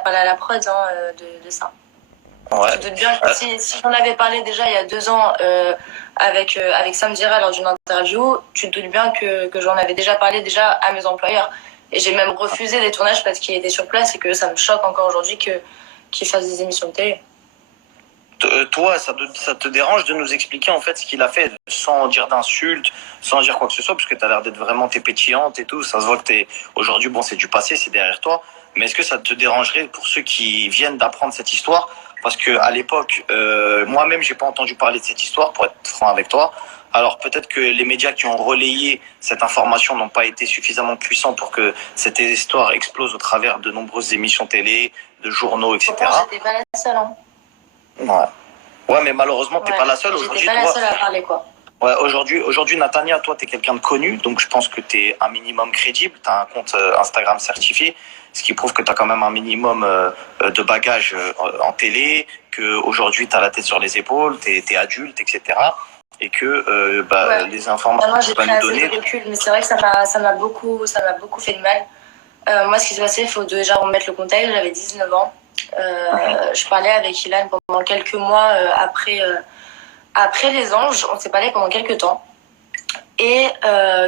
parlé à la prod de ça. Ouais. Tu te doutes bien que si j'en avais parlé déjà il y a 2 ans avec Samdira lors d'une interview, tu te doutes bien que j'en avais déjà parlé déjà à mes employeurs. Et j'ai même refusé des tournages parce qu'il était sur place et que ça me choque encore aujourd'hui qu'il fasse des émissions de télé. Toi, ça te dérange de nous expliquer en fait ce qu'il a fait sans dire d'insultes, sans dire quoi que ce soit, parce que tu as l'air d'être vraiment pétillante et tout. Ça se voit que aujourd'hui, bon, c'est du passé, c'est derrière toi. Mais est-ce que ça te dérangerait pour ceux qui viennent d'apprendre cette histoire? Parce que à l'époque, moi-même, j'ai pas entendu parler de cette histoire, pour être franc avec toi. Alors peut-être que les médias qui ont relayé cette information n'ont pas été suffisamment puissants pour que cette histoire explose au travers de nombreuses émissions télé, de journaux, etc. Pourtant, j'étais pas la seule. Ouais, mais malheureusement, t'es pas la seule. J'étais pas la seule à parler, quoi. Ouais, aujourd'hui, Natania, toi, t'es quelqu'un de connu, donc je pense que t'es un minimum crédible. T'as un compte Instagram certifié, ce qui prouve que t'as quand même un minimum de bagage en télé, que aujourd'hui t'as la tête sur les épaules, t'es adulte, etc. Et que ouais. Les informations que tu vas nous donner. Recul, mais c'est vrai que ça m'a beaucoup fait de mal. Moi, ce qui s'est passé, il faut déjà remettre le contexte. J'avais 19 ans. Je parlais avec Ilan pendant quelques mois après les anges. On s'est parlé pendant quelques temps. Et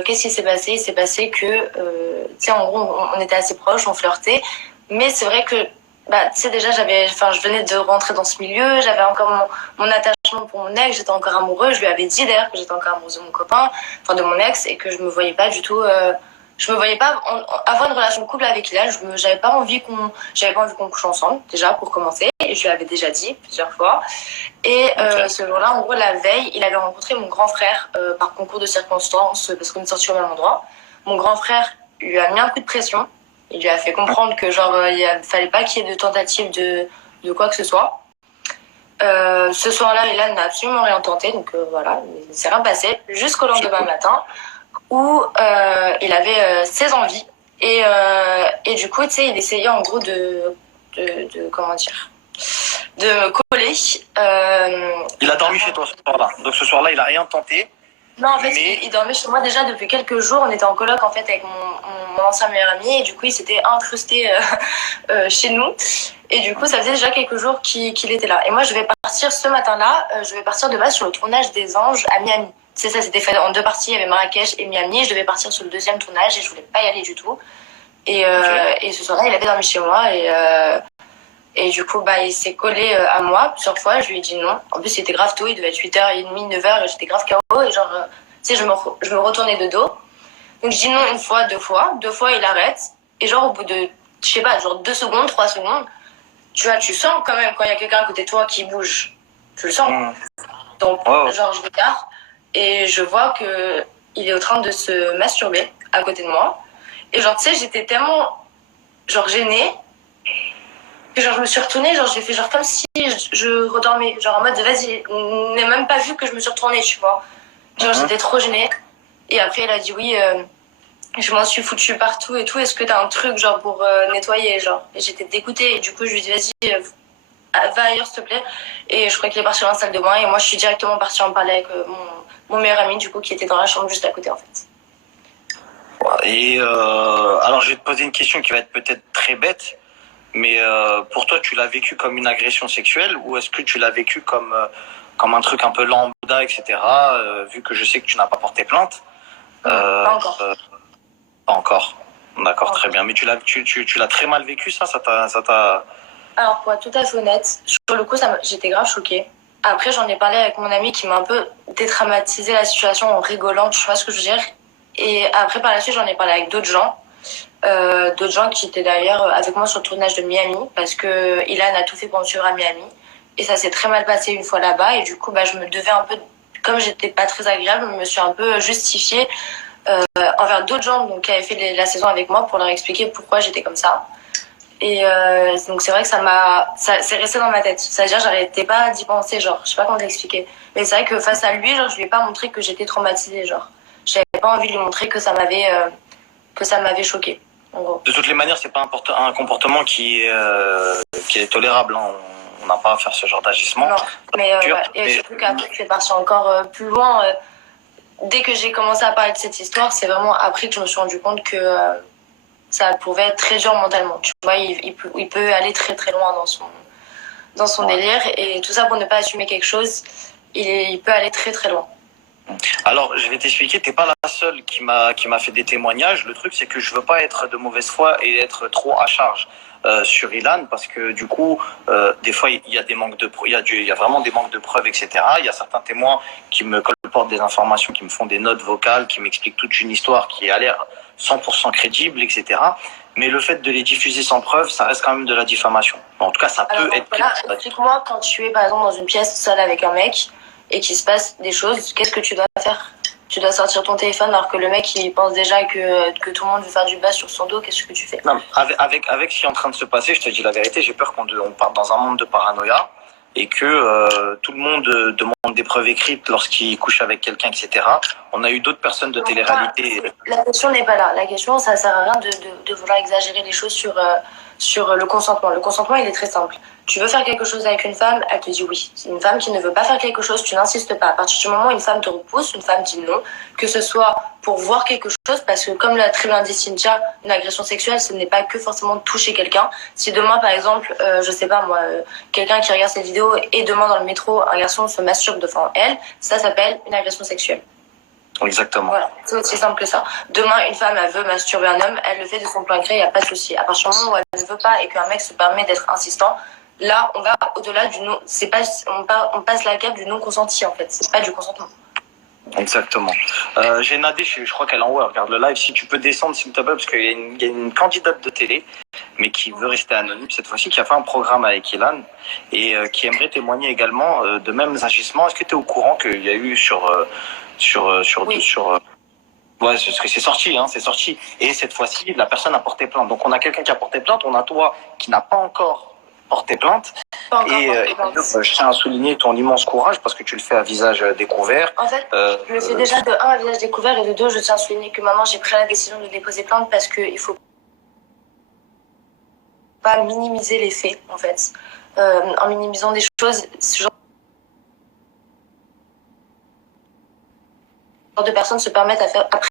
qu'est-ce qui s'est passé? Il s'est passé que, tu sais, en gros, on était assez proches, on flirtait. Mais c'est vrai que, tu sais, déjà, je venais de rentrer dans ce milieu, j'avais encore mon attachement pour mon ex, j'étais encore amoureuse. Je lui avais dit d'ailleurs que j'étais encore amoureuse de mon copain, enfin de mon ex, et que je me voyais pas du tout. Je me voyais pas avoir une relation de couple avec Ilan. J'avais pas envie qu'on couche ensemble, déjà, pour commencer. Et je lui avais déjà dit plusieurs fois. Et ce jour-là, en gros, la veille, il avait rencontré mon grand frère par concours de circonstances, parce qu'on est sortis au même endroit. Mon grand frère lui a mis un coup de pression. Il lui a fait comprendre que, il fallait pas qu'il y ait de tentative de quoi que ce soit. Ce soir-là, Ilan n'a absolument rien tenté, donc voilà, il ne s'est rien passé. Jusqu'au lendemain matin, où il avait ses envies. Et du coup, tu sais, il essayait en gros de comment dire, de me coller. Il a dormi chez toi ce soir-là. Donc ce soir-là, il a rien tenté. Non, en fait, il dormait chez moi déjà depuis quelques jours. On était en coloc en fait avec mon ancien meilleur ami et du coup, il s'était incrusté chez nous. Et du coup, ça faisait déjà quelques jours qu'il était là. Et moi, je vais partir ce matin-là. Je vais partir de base sur le tournage des Anges à Miami. C'est ça, c'était fait en 2 parties. Il y avait Marrakech et Miami. Je devais partir sur le 2e tournage et je voulais pas y aller du tout. Et ce soir-là, il avait dormi chez moi et du coup, il s'est collé à moi plusieurs fois. Je lui ai dit non. En plus, c'était grave tôt. Il devait être 8h30, 9h. Et j'étais grave KO. Et tu sais, je me retournais de dos. Donc, je dis non 1 fois, 2 fois. 2 fois, il arrête. Et au bout de, je sais pas, 2 secondes, 3 secondes, tu sens quand même quand il y a quelqu'un à côté de toi qui bouge. Tu le sens. Donc, je regarde et je vois que il est en train de se masturber à côté de moi. Et tu sais, j'étais tellement, gênée. Et je me suis retournée, j'ai fait comme si je redormais. En mode, vas-y, on n'a même pas vu que je me suis retournée, tu vois. J'étais trop gênée. Et après, elle a dit oui, je m'en suis foutue partout et tout. Est-ce que t'as un truc, pour nettoyer, Et j'étais dégoûtée. Et du coup, je lui ai dit, vas-y, va ailleurs, s'il te plaît. Et je crois qu'il est parti dans la salle de bain. Et moi, je suis directement partie en parler avec mon meilleur ami, du coup, qui était dans la chambre juste à côté, en fait. Et alors, je vais te poser une question qui va être peut-être très bête. Mais pour toi, tu l'as vécu comme une agression sexuelle ou est-ce que tu l'as vécu comme un truc un peu lambda, etc. Vu que je sais que tu n'as pas porté plainte. Pas encore. Pas encore. D'accord, très bien. Mais tu l'as très mal vécu, ça t'a... Alors, pour être tout à fait honnête, sur le coup, j'étais grave choquée. Après, j'en ai parlé avec mon ami qui m'a un peu détraumatisé la situation en rigolant, tu vois ce que je veux dire. Et après, par la suite, j'en ai parlé avec d'autres gens. D'autres gens qui étaient d'ailleurs avec moi sur le tournage de Miami parce que Ilan a tout fait pour me suivre à Miami et ça s'est très mal passé une fois là-bas et du coup je me devais un peu, comme j'étais pas très agréable, je me suis un peu justifiée envers d'autres gens qui avaient fait la saison avec moi pour leur expliquer pourquoi j'étais comme ça et donc c'est vrai que c'est resté dans ma tête, c'est-à-dire j'arrêtais pas d'y penser, je sais pas comment t'expliquer, mais c'est vrai que face à lui je lui ai pas montré que j'étais traumatisée, j'avais pas envie de lui montrer que ça m'avait choquée. De toutes les manières, c'est pas un comportement qui est tolérable. Hein. On n'a pas à faire ce genre d'agissement. Non, et surtout qu'après, c'est parti encore plus loin. Dès que j'ai commencé à parler de cette histoire, c'est vraiment après que je me suis rendu compte que ça pouvait être très dur mentalement. Tu vois, il peut aller très très loin dans son délire, et tout ça pour ne pas assumer quelque chose, il peut aller très très loin. Alors, je vais t'expliquer, t'es pas la seule qui m'a fait des témoignages. Le truc, c'est que je veux pas être de mauvaise foi et être trop à charge sur Ilan, parce que du coup, des fois, il y a des manques de il y a vraiment des manques de preuves, etc. Il y a certains témoins qui me colportent des informations, qui me font des notes vocales, qui m'expliquent toute une histoire qui a l'air 100% crédible, etc. Mais le fait de les diffuser sans preuve, ça reste quand même de la diffamation. En tout cas, ça peut être. Voilà, explique-moi, quand tu es par exemple dans une pièce seule avec un mec et qu'il se passe des choses, qu'est-ce que tu dois faire? Tu dois sortir ton téléphone alors que le mec il pense déjà que tout le monde veut faire du bas sur son dos, qu'est-ce que tu fais? Non, avec ce qui est en train de se passer, je te dis la vérité, j'ai peur qu'on parte dans un monde de paranoïa et que tout le monde demande des preuves écrites lorsqu'il couche avec quelqu'un, etc. On a eu d'autres personnes de télé-réalité. La question n'est pas là. La question, ça sert à rien de vouloir exagérer les choses sur le consentement. Le consentement, il est très simple. Tu veux faire quelque chose avec une femme, elle te dit oui. C'est une femme qui ne veut pas faire quelque chose, tu n'insistes pas. À partir du moment où une femme te repousse, une femme dit non, que ce soit pour voir quelque chose, parce que comme l'a très bien dit Cynthia, une agression sexuelle, ce n'est pas que forcément toucher quelqu'un. Si demain, par exemple, je sais pas moi, quelqu'un qui regarde cette vidéo et demain dans le métro, un garçon se masturbe devant elle, ça s'appelle une agression sexuelle. Exactement. Voilà, c'est aussi simple que ça. Demain, une femme, elle veut masturber un homme, elle le fait de son plein gré, il n'y a pas de souci. À partir du moment où elle ne veut pas et qu'un mec se permet d'être insistant, là, on va au-delà du non. C'est pas, on passe la cape du non consenti, en fait. C'est pas du consentement. Exactement. J'ai Nadé, je crois qu'elle est en haut, elle regarde le live. Si tu peux descendre, s'il te plaît, parce qu'il y a une candidate de télé, mais qui veut rester anonyme cette fois-ci, qui a fait un programme avec Ilan et qui aimerait témoigner également de mêmes agissements. Est-ce que tu es au courant qu'il y a eu ouais, c'est sorti, hein, c'est sorti. Et cette fois-ci, la personne a porté plainte. Donc on a quelqu'un qui a porté plainte, on a toi qui n'a pas encore porté plainte. Je tiens à souligner ton immense courage parce que tu le fais à visage découvert. En fait, je le fais déjà de un à visage découvert, et de deux, je tiens à souligner que maintenant j'ai pris la décision de déposer plainte parce qu'il faut pas minimiser les faits, en fait. En minimisant des choses, ce genre de personnes se permettent à faire après